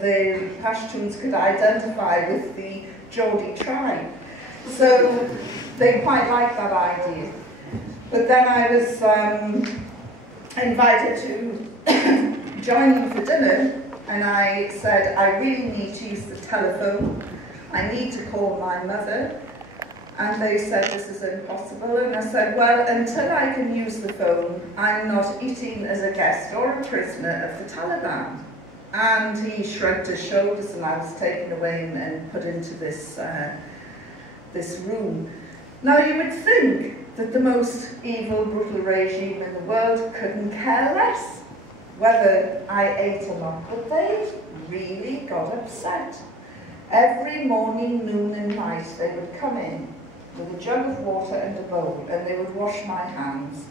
the Pashtuns could identify with the Geordie tribe. So they quite liked that idea. But then I was invited to join them for dinner, and I said, I really need to use the telephone. I need to call my mother. And they said, this is impossible. And I said, well, until I can use the phone, I'm not eating as a guest or a prisoner of the Taliban. And he shrugged his shoulders, and I was taken away and put into this room. Now, you would think that the most evil, brutal regime in the world couldn't care less whether I ate or not, but they really got upset. Every morning, noon and night, they would come in with a jug of water and a bowl, and they would wash my hands.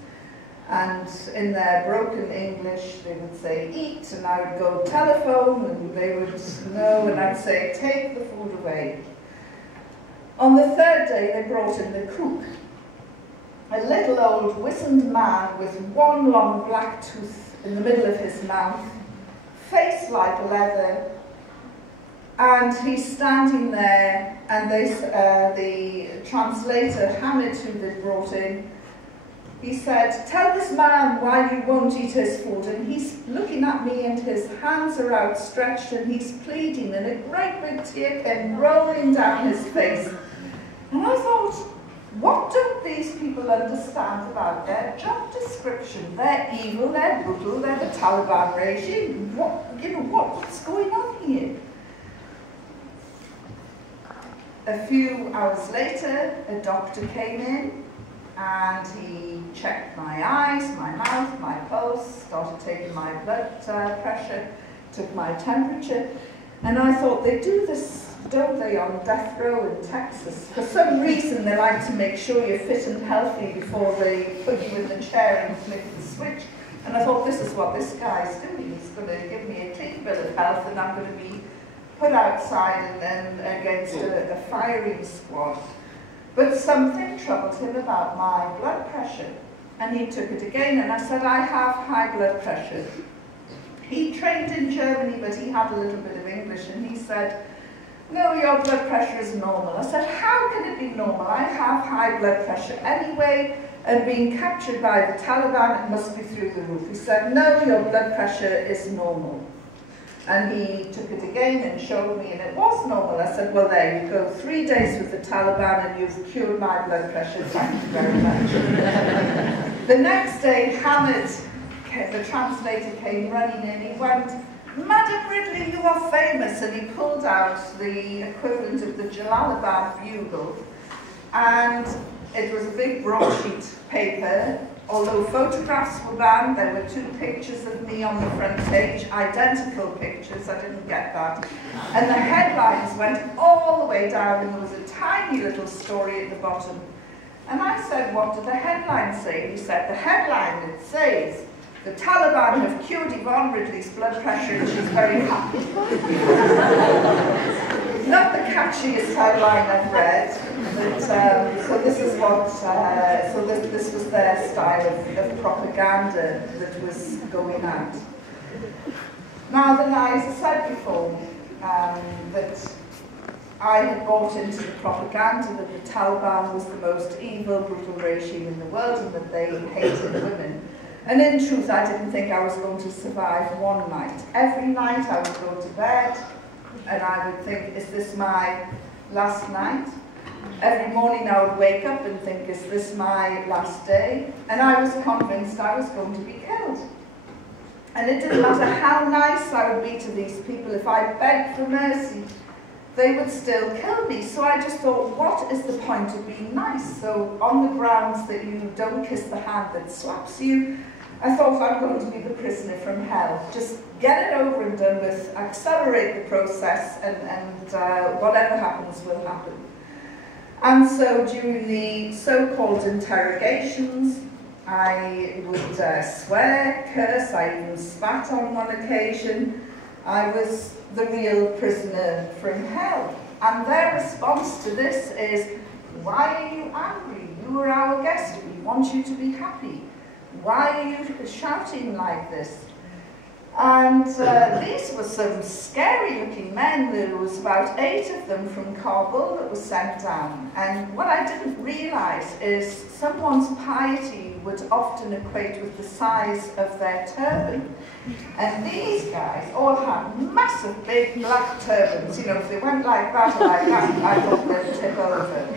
And in their broken English, they would say, eat, and I would go, telephone, and they would no, and I'd say, take the food away. On the third day, they brought in the cook, a little old wizened man with one long black tooth in the middle of his mouth, face like leather, and he's standing there, and the translator, Hamid, who they brought in, he said, tell this man why you won't eat his food. And he's looking at me, and his hands are outstretched, and he's pleading, and a great big tear came rolling down his face. And I thought, what don't these people understand about their job description? They're evil, they're brutal, they're the Taliban regime. What's going on here? A few hours later, a doctor came in, and he checked my eyes, my mouth, my pulse, started taking my blood pressure, took my temperature, and I thought, they do this, don't they, on death row in Texas? For some reason, they like to make sure you're fit and healthy before they put you in the chair and flick the switch. And I thought, this is what this guy's doing. He's going to give me a clean bill of health, and I'm going to be put outside and then against a firing squad. But something troubled him about my blood pressure, and he took it again, and I said, I have high blood pressure. He trained in Germany, but he had a little bit of English, and he said, no, your blood pressure is normal. I said, how can it be normal? I have high blood pressure anyway, and being captured by the Taliban, it must be through the roof. He said, no, your blood pressure is normal. And he took it again and showed me, and it was normal. I said, well, there you go, 3 days with the Taliban, and you've cured my blood pressure. Thank you very much. The next day, Hamid, the translator, came running in. He went, Madam Ridley, you are famous. And he pulled out the equivalent of the Jalalabad bugle. And it was a big broadsheet paper. Although photographs were banned, there were 2 pictures of me on the front page, identical pictures, I didn't get that. And the headlines went all the way down, and there was a tiny little story at the bottom. And I said, what did the headline say? He said, the headline, it says, the Taliban have cured Yvonne Ridley's blood pressure, and she's very happy. Not the catchiest headline I've read. But, so this is what, this was their style of propaganda that was going out. Now, as I said before, that I had bought into the propaganda that the Taliban was the most evil, brutal regime in the world, and that they hated women. And in truth, I didn't think I was going to survive one night. Every night I would go to bed, and I would think, is this my last night? Every morning I would wake up and think, is this my last day? And I was convinced I was going to be killed. And it didn't matter how nice I would be to these people. If I begged for mercy, they would still kill me. So I just thought, what is the point of being nice? So on the grounds that you don't kiss the hand that slaps you, I thought, I'm going to be the prisoner from hell. Just get it over and done with, accelerate the process, and whatever happens will happen. And so during the so-called interrogations, I would swear, curse, I even spat on one occasion. I was the real prisoner from hell. And their response to this is, why are you angry? You are our guest. We want you to be happy. Why are you shouting like this? And these were some scary-looking men. There was about 8 of them from Kabul that were sent down. And what I didn't realise is someone's piety would often equate with the size of their turban. And these guys all had massive big black turbans. You know, if they went like that or like that, I thought they'd tip over.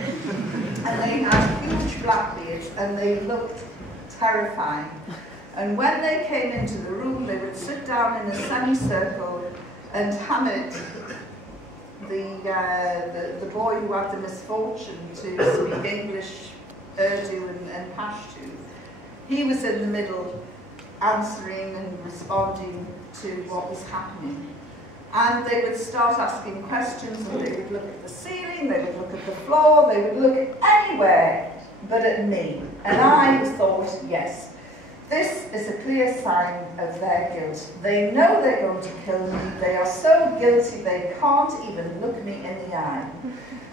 And they had huge black beards and they looked terrifying. And when they came into the room, they would sit down in a semicircle, and Hamid, the boy who had the misfortune to speak English, Urdu and Pashto, he was in the middle answering and responding to what was happening. And they would start asking questions, and they would look at the ceiling, they would look at the floor, they would look at anywhere but at me. And I thought, yes, this is a clear sign of their guilt. They know they're going to kill me. They are so guilty they can't even look me in the eye.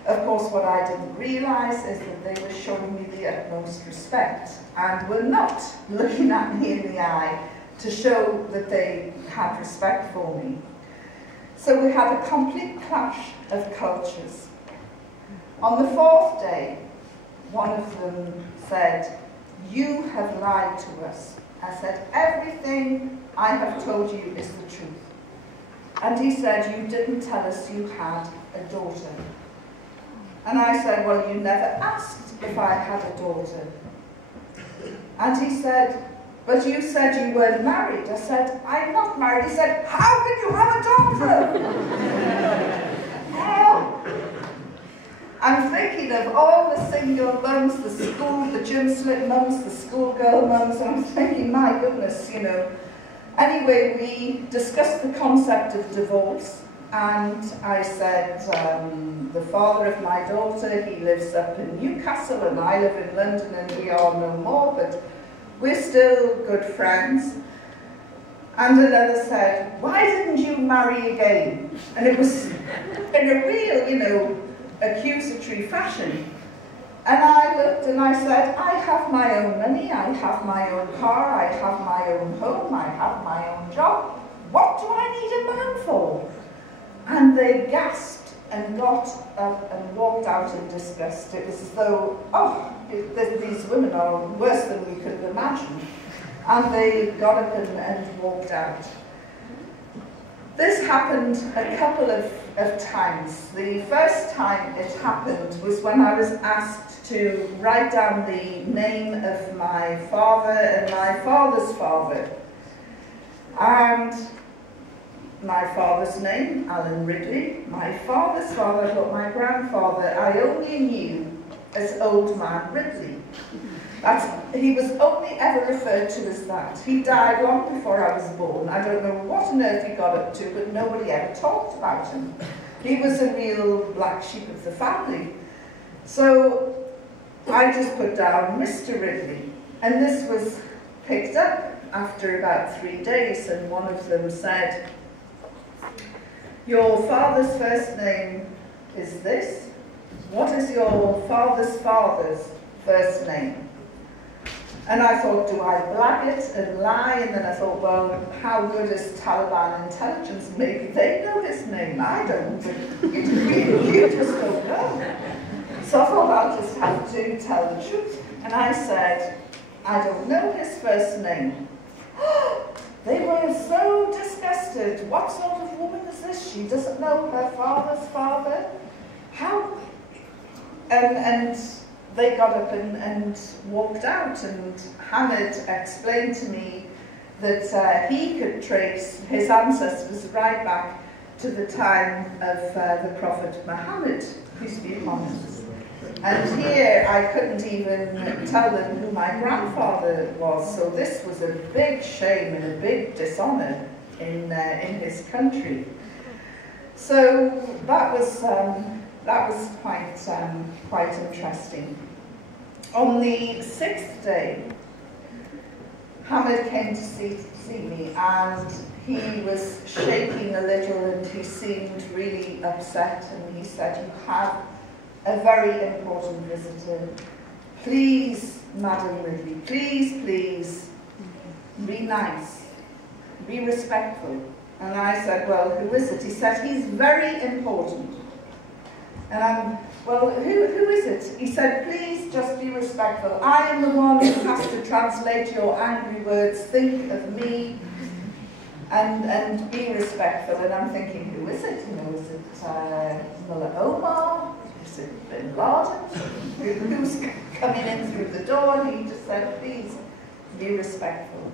Of course, what I didn't realise is that they were showing me the utmost respect and were not looking at me in the eye to show that they had respect for me. So we had a complete clash of cultures. On the 4th day, one of them said, "You have lied to us." I said, "Everything I have told you is the truth." And he said, "You didn't tell us you had a daughter." And I said, "Well, you never asked if I had a daughter." And he said, "But you said you weren't married." I said, "I'm not married." He said, "How can you have a daughter?" I'm thinking of all the single mums, the gym slip mums, the schoolgirl mums, and I'm thinking, my goodness, you know. Anyway, we discussed the concept of divorce, and I said, the father of my daughter, he lives up in Newcastle, and I live in London, and we are no more, but we're still good friends. And another said, "Why didn't you marry again?" And it was in a real, you know, accusatory fashion. And I looked and I said, "I have my own money, I have my own car, I have my own home, I have my own job. What do I need a man for?" And they gasped and got up and walked out in disgust. It was as though, oh, these women are worse than we could have imagined. And they got up and walked out. This happened a couple of times. The first time it happened was when I was asked to write down the name of my father and my father's father. And my father's name, Alan Ridley. My father's father, but my grandfather, I only knew as Old Man Ridley. He was only ever referred to as that. He died long before I was born. I don't know what on earth he got up to, but nobody ever talked about him. He was a real black sheep of the family. So I just put down Mr. Ridley. And this was picked up after about 3 days, and one of them said, "Your father's first name is this. What is your father's first name?" And I thought, do I blag it and lie? And then I thought, well, how good is Taliban intelligence? Maybe they know his name. I don't. You just don't know. So I thought, I'll just have to tell the truth. And I said, "I don't know his first name." They were so disgusted. What sort of woman is this? She doesn't know her father's father? How? And they got up and walked out, and Hamid explained to me that he could trace his ancestors right back to the time of the Prophet Muhammad, peace be upon him. And here I couldn't even tell them who my grandfather was, so this was a big shame and a big dishonour in his country. So that was quite interesting. On the 6th day, Hamid came to see me, and he was shaking a little, and he seemed really upset, and he said, "You have a very important visitor. Please, Madam Ridley, please, please, be nice." be respectful. And I said, well, who is it? He said, he's very important. And I'm, well, who is it? He said, please just be respectful. I am the one who has to translate your angry words. Think of me and be respectful. And I'm thinking, who is it? You know, is it Mullah Omar? Is it Bin Laden? Who's coming in through the door? And he just said, please be respectful.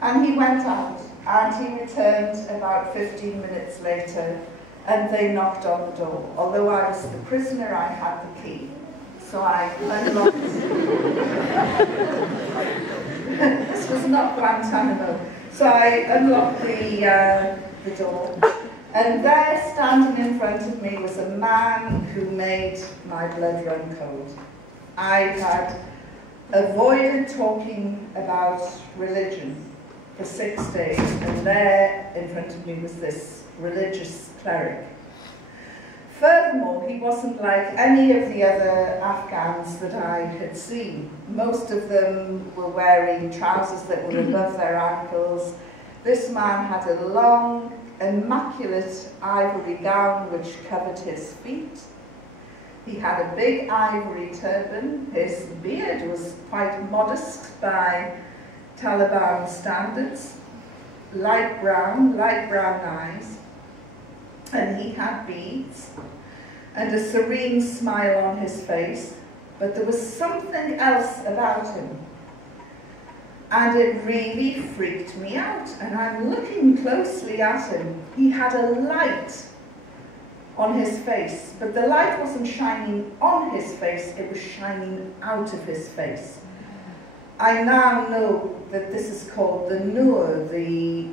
And he went out, and he returned about 15 minutes later, and they knocked on the door. Although I was the prisoner, I had the key. So I unlocked. This was not Guantanamo. So I unlocked the door. And there, standing in front of me, was a man who made my blood run cold. I had avoided talking about religion for 6 days, and there in front of me was this religious cleric. Furthermore, he wasn't like any of the other Afghans that I had seen. Most of them were wearing trousers that were above their ankles. This man had a long, immaculate ivory gown which covered his feet. He had a big ivory turban. His beard was quite modest by Taliban standards, light brown eyes, and he had beads and a serene smile on his face, but there was something else about him, and it really freaked me out. And I'm looking closely at him. He had a light on his face, but the light wasn't shining on his face, it was shining out of his face. I now know that this is called the nur, the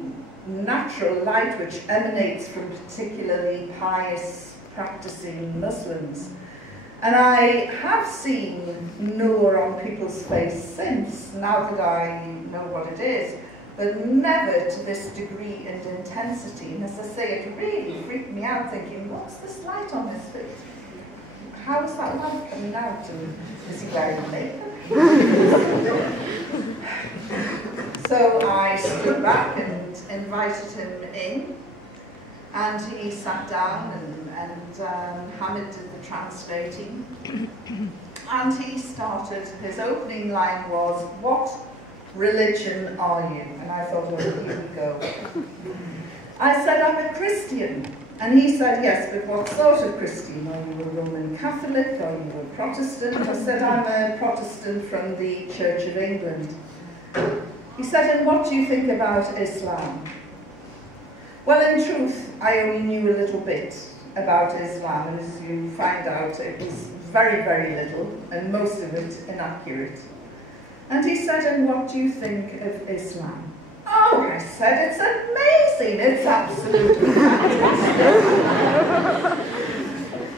natural light which emanates from particularly pious, practicing Muslims. And I have seen nur on people's face since, now that I know what it is, but never to this degree and intensity. And as I say, it really freaked me out, thinking, what's this light on his face? How is that light coming out? And is he wearing makeup? So I stood back and invited him in, and he sat down and Hamid did the translating, and he started. His opening line was, "What religion are you?" And I thought, well, here we go. I said, "I'm a Christian." And he said, "Yes, but what sort of Christian? Are you a Roman Catholic? Are you a Protestant?" I said, "I'm a Protestant from the Church of England." He said, "And what do you think about Islam?" Well, in truth, I only knew a little bit about Islam, and as you find out, it was very, very little, and most of it inaccurate. And he said, "And what do you think of Islam?" "Oh," I said, "it's amazing, it's absolutely fantastic."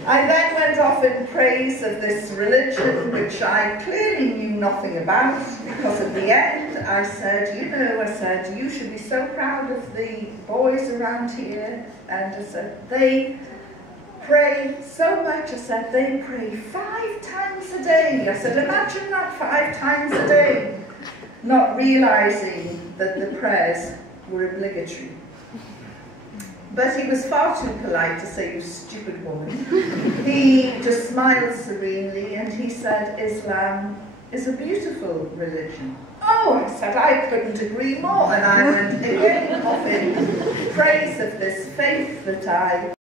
I then went off in praise of this religion, which I clearly knew nothing about, because at the end I said, "You know," I said, "you should be so proud of the boys around here." And I said, "They pray so much." I said, "They pray 5 times a day." I said, "Imagine that, 5 times a day." Not realizing that the prayers were obligatory. But he was far too polite to say, "You stupid woman." He just smiled serenely and he said, "Islam is a beautiful religion." "Oh," I said, "I couldn't agree more." And I went again off in praise of this faith that I